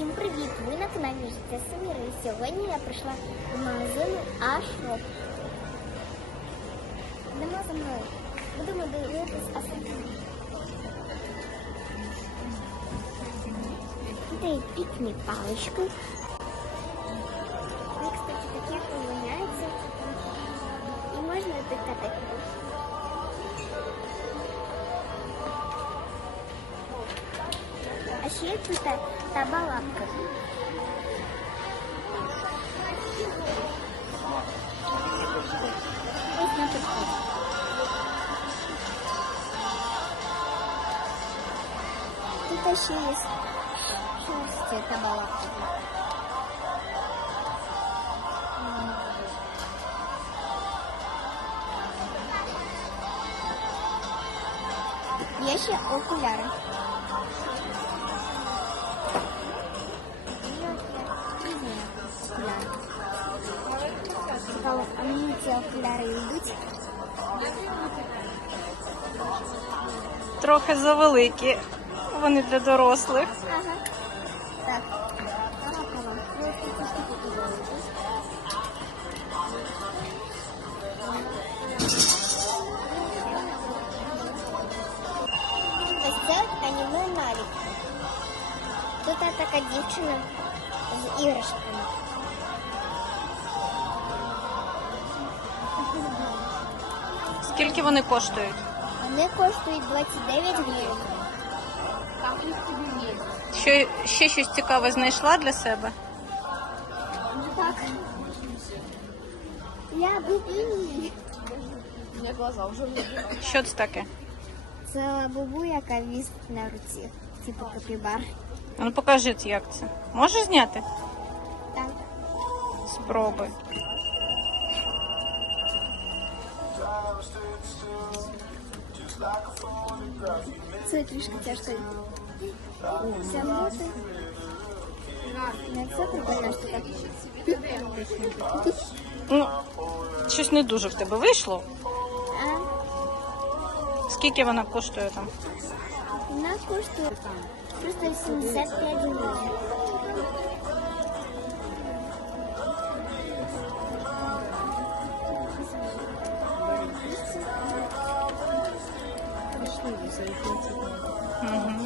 Всім привіт! Ви на каналі Життя Саміри. І Сьогодні я прийшла до магазину Ашроп. Йдемо за мною. Будемо дивитись асортимент. Тут є пікні палички. Вони, кстати, такі поміняються. І можна тикати. А ще тут та, Ще є щось це балабка. Є ще окуляри. А мені ці окуляри йдуть? Трохи завеликі. Вони для дорослих. Ага. Так. Ну. Ось це аніме наліпки. Тут така дівчина з іграшками. Скільки вони коштують? Вони коштують 29 гривень. Що ще щось цікаве знайшла для себе? Так. Я бубу. Що це таке? Це бубу, яка вісить на руці. Типу капібар. А Ну покажи, як це. Можеш зняти? Так. Спробуй. Це трішки тяжко. Ну, щось не дуже в тебе вийшло. Скільки вона коштує там? вона коштує просто 75 гривень. Угу.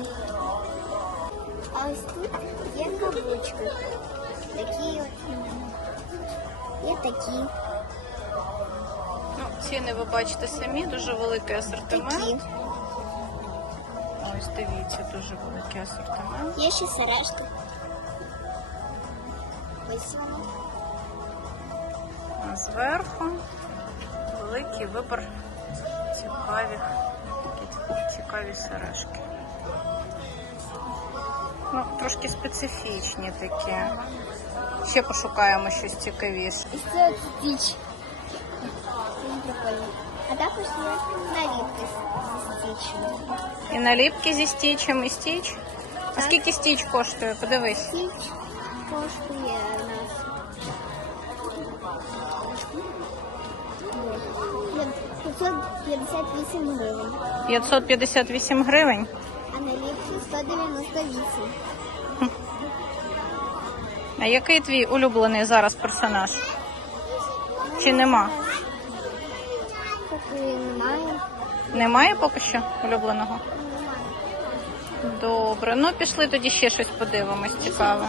Каблучки. Такі от. Є такі. Ну, ціни ви бачите самі, дуже великий Такі. асортимент. Ось дивіться, дуже великий асортимент. Є ще сережки. Ось. А зверху великий вибір цікавих, такі цікаві сережки. Ну, трошки специфічні такі. Ще пошукаємо щось цікавіше. І це стіч. Він прикольний. А також є наліпки з стічем. І наліпки зі стічем, і стіч. А скільки стіч коштує? Подивись. Стіч коштує у нас. П'ят- 558 гривень, 558 гривень. А 198. А який твій улюблений зараз персонаж? Чи нема? Поки немає. Немає поки що улюбленого? Немає. Добре, ну пішли тоді ще щось подивимось цікаве.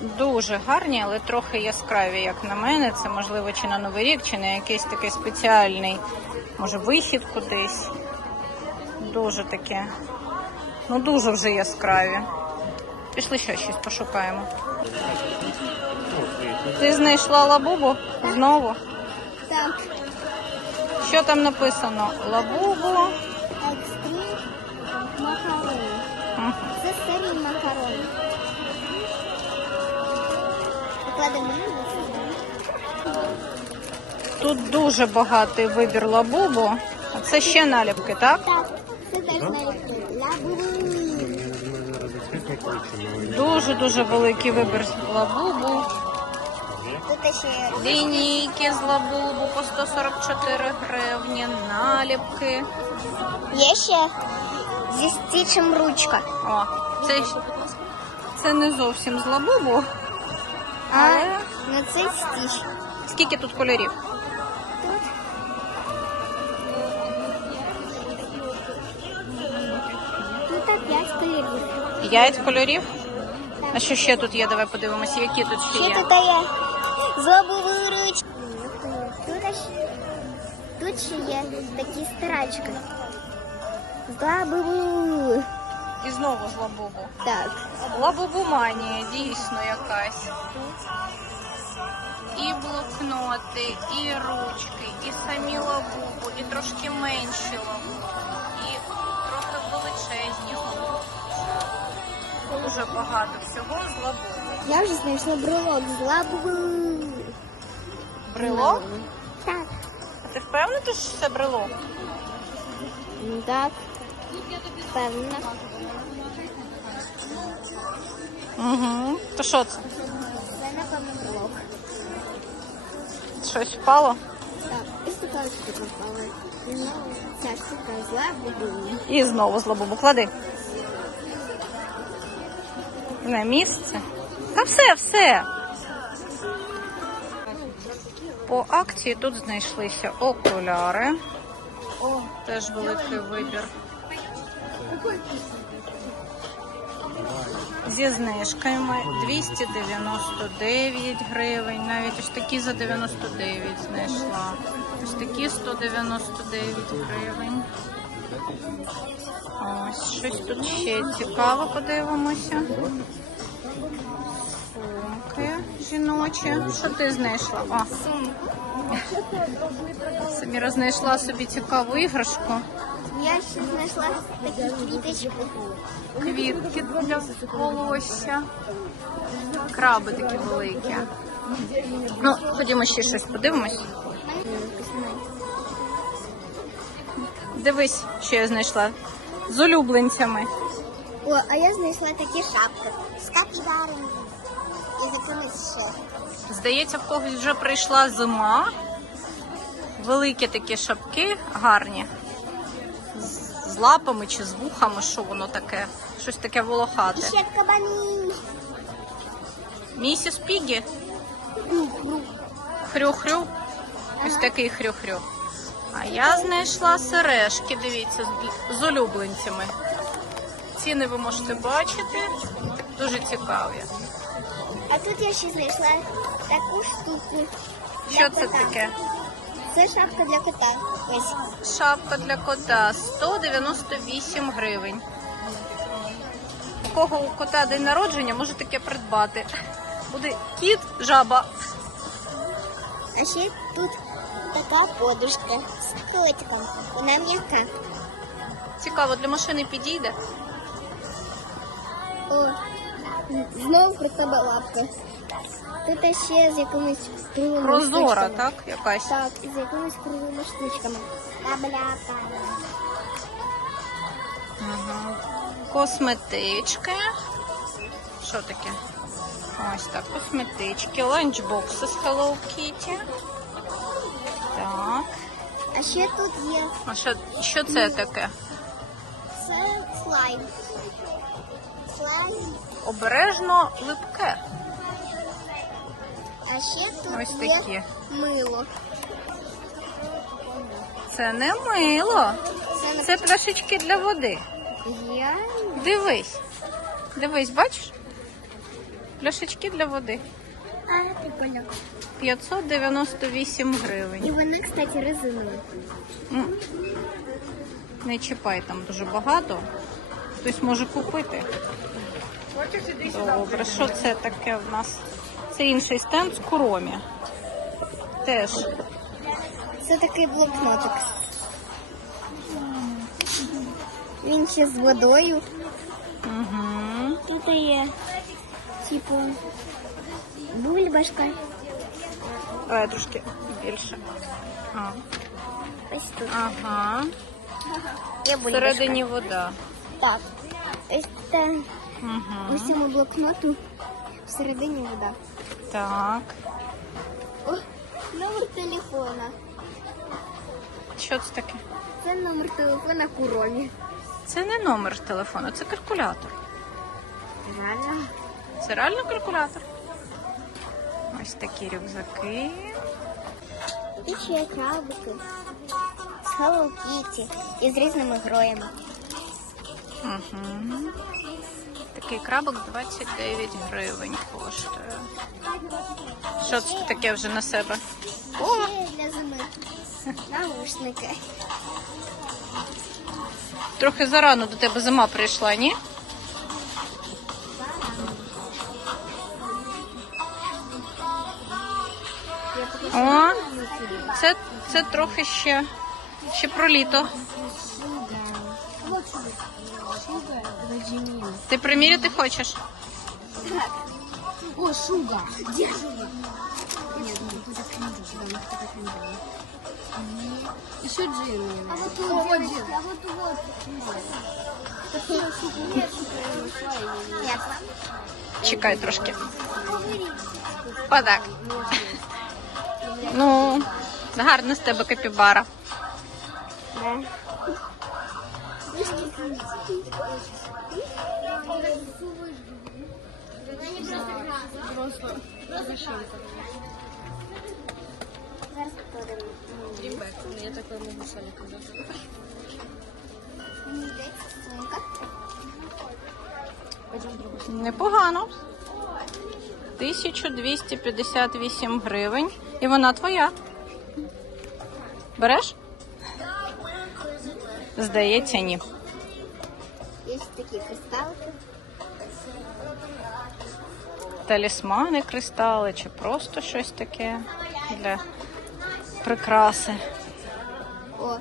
Дуже гарні, але трохи яскраві, як на мене. Це можливо чи на Новий рік, чи на якийсь такий спеціальний, може, вихід кудись. Дуже таке. Ну дуже вже яскраві. Пішли ще щось пошукаємо. Ти знайшла лабубу? Знову? Так, Що там написано? Лабубу. екстрім макарони. Це серії макарони. Тут дуже багатий вибір лабубу. А це ще наліпки, так? Так, це теж наліпки. Дуже дуже великий вибір лабубу. Тут ще Лінійки з лабубу по 144 гривні, наліпки. є ще зі стічем ручка. О, це, це не зовсім з лабубу. А на цей стіч. скільки тут кольорів? Тут. Тут опять кольорів. П'ять кольорів. А що ще тут є? Давай подивимося, які тут ще Ще є. тут є злобові ручки. Тут, аж- тут ще є такі старачки. Злобові. І знову з лабубу. Так. Лабубуманія, дійсно якась. І блокноти, і ручки, і самі лабубу, і трошки менші лабубу, і трохи величезні лабубу. Дуже багато всього з лабубу. Я вже знайшла брелок з лабові. Брелок? Так. А ти впевнена, що це брелок? Ну, Так. Певно. Угу. То що це? Це напевно брелок. Щось впало? Так. І така штука. І знову ця штука. І знову. Клади. На місце. Та все, все. По акції тут знайшлися окуляри. О, теж великий вибір. Зі знижками 299 гривень. Навіть ось такі за 99 знайшла. Ось такі 199 гривень. Ось щось тут ще цікаве, подивимося. Сумки жіночі. Що ти знайшла? О, Саміра знайшла собі цікаву іграшку. Я ще знайшла такі квіточки. Квітки для волосся. Краби такі великі. Ну, ходімо ще щось подивимось. Дивись, що я знайшла. З улюбленцями. О, а я знайшла такі шапки. З капібарами. І за комусь ще. Здається, в когось вже прийшла зима. Великі такі шапки, гарні. З- лапами чи з вухами, що воно таке? Щось таке волохате. ще кабані. Місіс Пігі. Хрю-хрю. Ось такий хрю-хрю. А я знайшла сережки, дивіться, з улюбленцями. Ціни ви можете бачити. Дуже цікаві. А тут я ще знайшла таку штуку. Що це таке? Це шапка для кота. Ось. Шапка для кота 198 гривень. У кого у кота день народження, може таке придбати. Буде кіт, жаба. А ще тут така подушка з котиком. Вона м'яка. Цікаво, для машини підійде. О, знову про тебе лапка. Тут ще з якимись круглими Прозора, штучками. так? Якась. Так, з якимись круглими штучками. Ага. Косметички. Що таке? Ось так, косметички, ланчбокси з Hello Kitty. Так. А ще тут є А що, що це таке? це слайм. Слайм. Обережно липке. А ще тут Ось є такі. мило. Це не мило. Це, не Це пляшечки для води. я. Дивись. Дивись, бачиш? Пляшечки для води. А, прикольно. 598 І вони, кстати, резинові. М. Не чіпай там дуже багато. Хтось може купити. Добре, що це таке в нас? Це інший стенд з куромі. Теж. Це такий блокнотик. Він ще з водою. Угу. Тут є, типу, бульбашка. Давай трошки більше. А. Ось тут. Ага. Є бульбашка. Всередині вода. Так. Ось та Угу. ось цьому блокноту всередині вода. Так. О, номер телефона. Що це таке? Це номер телефона Куромі. Це не номер телефону, це калькулятор. Реально? Це реально калькулятор. Ось такі рюкзаки. І ще крабики. З Hello Kitty і з різними героями. Угу. Такий крабик 29 гривень коштує. Що це таке вже на себе? О! Для зими. Наушники. Трохи зарано до тебе зима прийшла, ні? О, це, це трохи ще, ще про літо. Ти приміряти хочеш? О, шуга. Где шуга? Нет, ну кто закрыто. Еще джин. А вот тут вот джин. А вот вот. Чекай трошки. Отак. Ну, гарна з тебе капібара. Да. Ну я такое можу солі казати. Непогано. 1258 гривень. І вона твоя. Береш? Здається, ні. Талісмани, кристали чи просто щось таке для прикраси. О,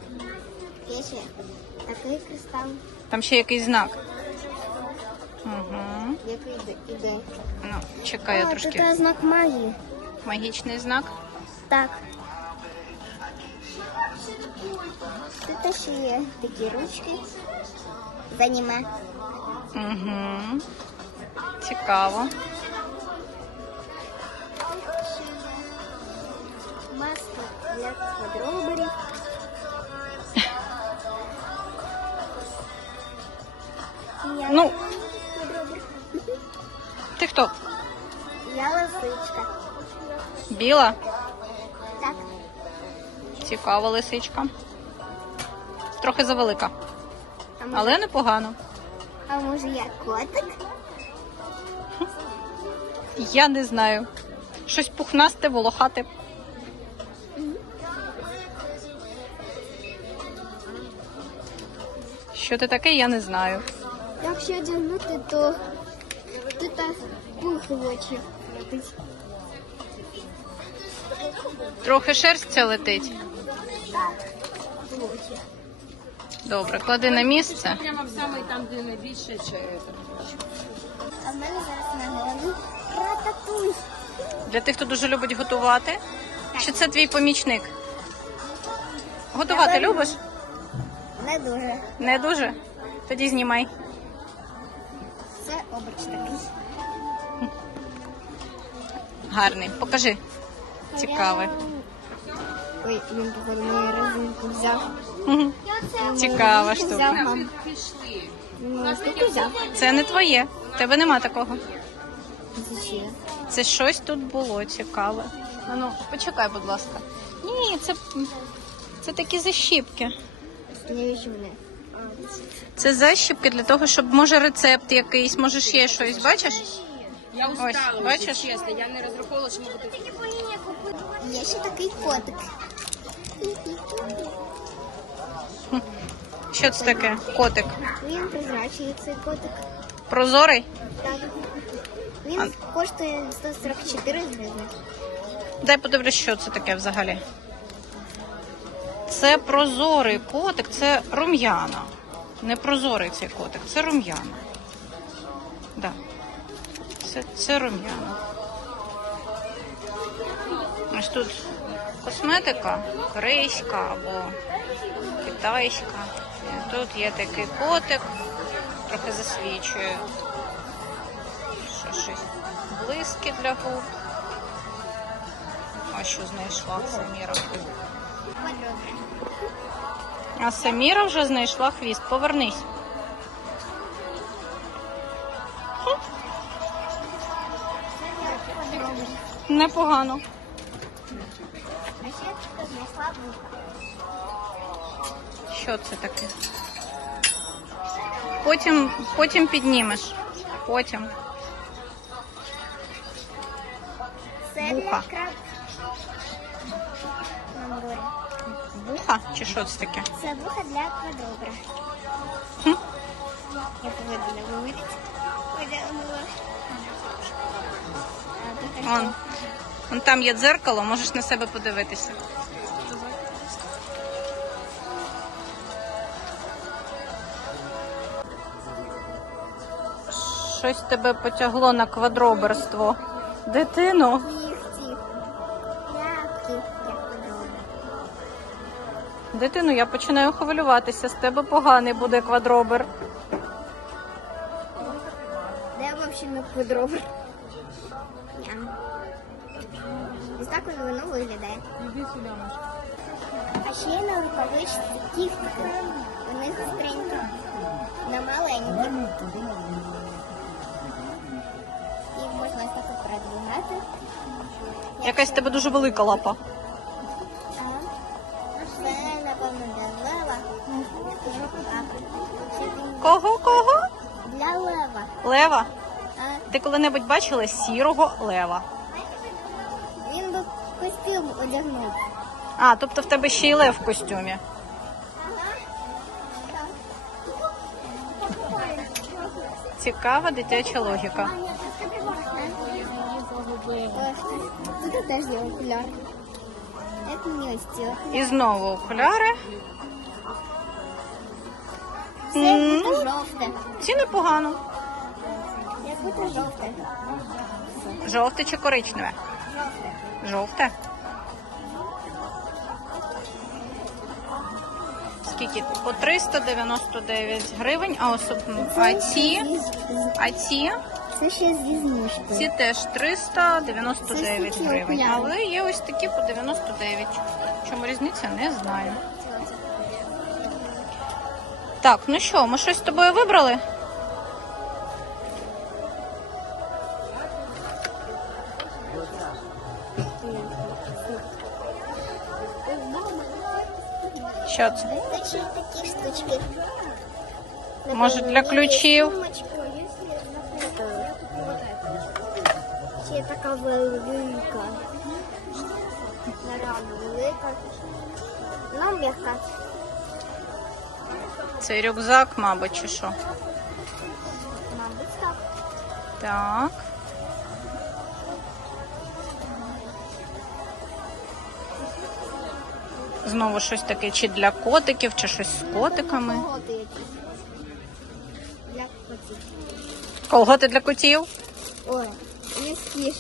є ще такий кристал, Там ще якийсь знак. Угу. який іде. Ну, чекай, я А, трошки. Це знак магії. Магічний знак. Так. Тут ще є такі ручки. з аніме. Угу. Цікаво. Квадроберів. Я Ну. Ти хто? Я лисичка. Біла? Так. Цікава лисичка. Трохи завелика, А може, але непогано. а може я котик? Я не знаю. Щось пухнасте, волохате. Що ти таке, я не знаю. Якщо одягнути, то тут пух в очі летить. Трохи шерстя летить. Так. В очі. Добре, клади на місце. Прямо в самий там, де найбільше чи А в мене зараз на голові рататуй. Для тих, хто дуже любить готувати. Чи це твій помічник? Готувати любиш? Не дуже. Не дуже? Тоді знімай. Це обруч такий. Гарний. Покажи. Цікавий. Ой, він походу мою резинку взяв. Цікава штука. Ну. Це не твоє. Тебе нема такого. Це щось тут було цікаве. А ну, почекай, будь ласка. Ні, це, це такі защіпки. Навіщо? Це защіпки для того, щоб може рецепт якийсь, може ще щось. Бачиш? Я устала, бачиш? чесно, я не розраховувала, що ми будемо. Є ще такий котик. Що це таке? Котик. Він прозрачний, цей котик. Прозорий? Так. Він коштує 144 гривні. Дай подивлюсь, що це таке взагалі. Це прозорий котик, це рум'яна. Не прозорий цей котик, це рум'яна. Да. Це, це рум'яна. Ось тут косметика корейська або китайська. Тут є такий котик, трохи засвічує. Що щось блиски для губ. А що знайшла Саміра? А Саміра вже знайшла хвіст. Повернись. Непогано. Що це таке? Потім, потім піднімеш. Потім. Вуха. Вуха чи що це таке? Це вуха для квадробра. Хм. Я повинна таке. Вон. Вон там є дзеркало, можеш на себе подивитися. Щось тебе потягло на квадроберство. Дитину. Дитину, я починаю хвилюватися. З тебе поганий буде квадробер. Де взагалі не квадробр? Ням. Ось так воно виглядає. А ще на рукавичці кіхтики. У них стренькі. На маленькі. Їх можна ось так продвигати. Якась в тебе дуже велика лапа. Кого кого? Для лева. Лева. А Ти коли-небудь бачила сірого лева? він би костюм одягнув. А, тобто в тебе ще й лев в костюмі. Цікава дитяча логіка. Тут теж є окуляр. Це мені ось ці. І знову окуляри. Це М. жовте. Ці непогано. Як будто жовте. Жовте чи коричневе? Жовте. Жовте. Скільки? По 399 гривень, а особливо. А ці? А ці? Це ще зі. Ці теж 399 гривень. Але є ось такі по 99. Чому різниця, не знаю. Так, ну що, ми щось з тобою вибрали? Що це? Ще такі штучки. Може, для ключів? Ще така велика. Нарада м'яка. Це рюкзак, мабуть, чи що? Мабуть, так. Так. Знову щось таке, чи для котиків, чи щось з котиками. Для котів. Колготи для котів, Ой, є скіш.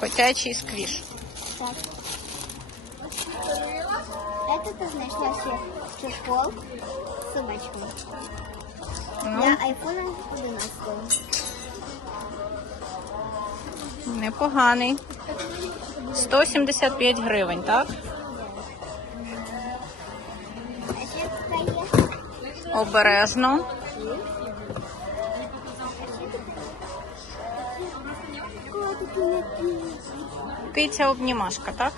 котячий сквіш. Так. Я тут знайшла ще чехол з собачкою. Ну, Для айфона 11. непоганий. 175 гривень, так? Обережно. Киця обнімашка, так?